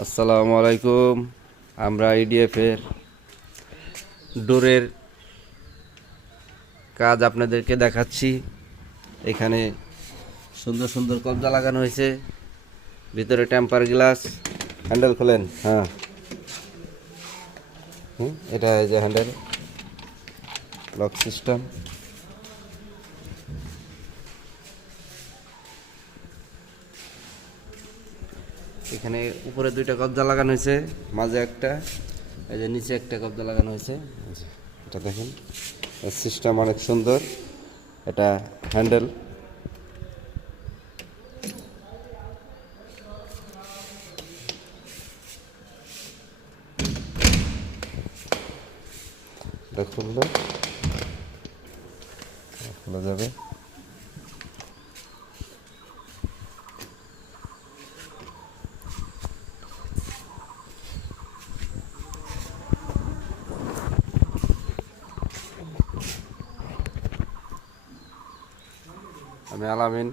আসসালামু আলাইকুম। আমরা ইডিএফ এর ডোরের কাজ আপনাদেরকে দেখাচ্ছি। এখানে সুন্দর সুন্দর কবজা লাগানো হয়েছে, ভিতরে টেম্পার গ্লাস। হ্যান্ডেল খোলেন। হ্যাঁ, এটা এই যে হ্যান্ডেল লক সিস্টেম। এখানে উপরে দুইটা কবজা লাগানো হয়েছে, মাঝে একটা, এই যে নিচে একটা কবজা লাগানো হয়েছে। এটা দেখেন, সিস্টেম অনেক সুন্দর। এটা হ্যান্ডেল, এটা খুললে খোলা যাবে। আমি আলামিন।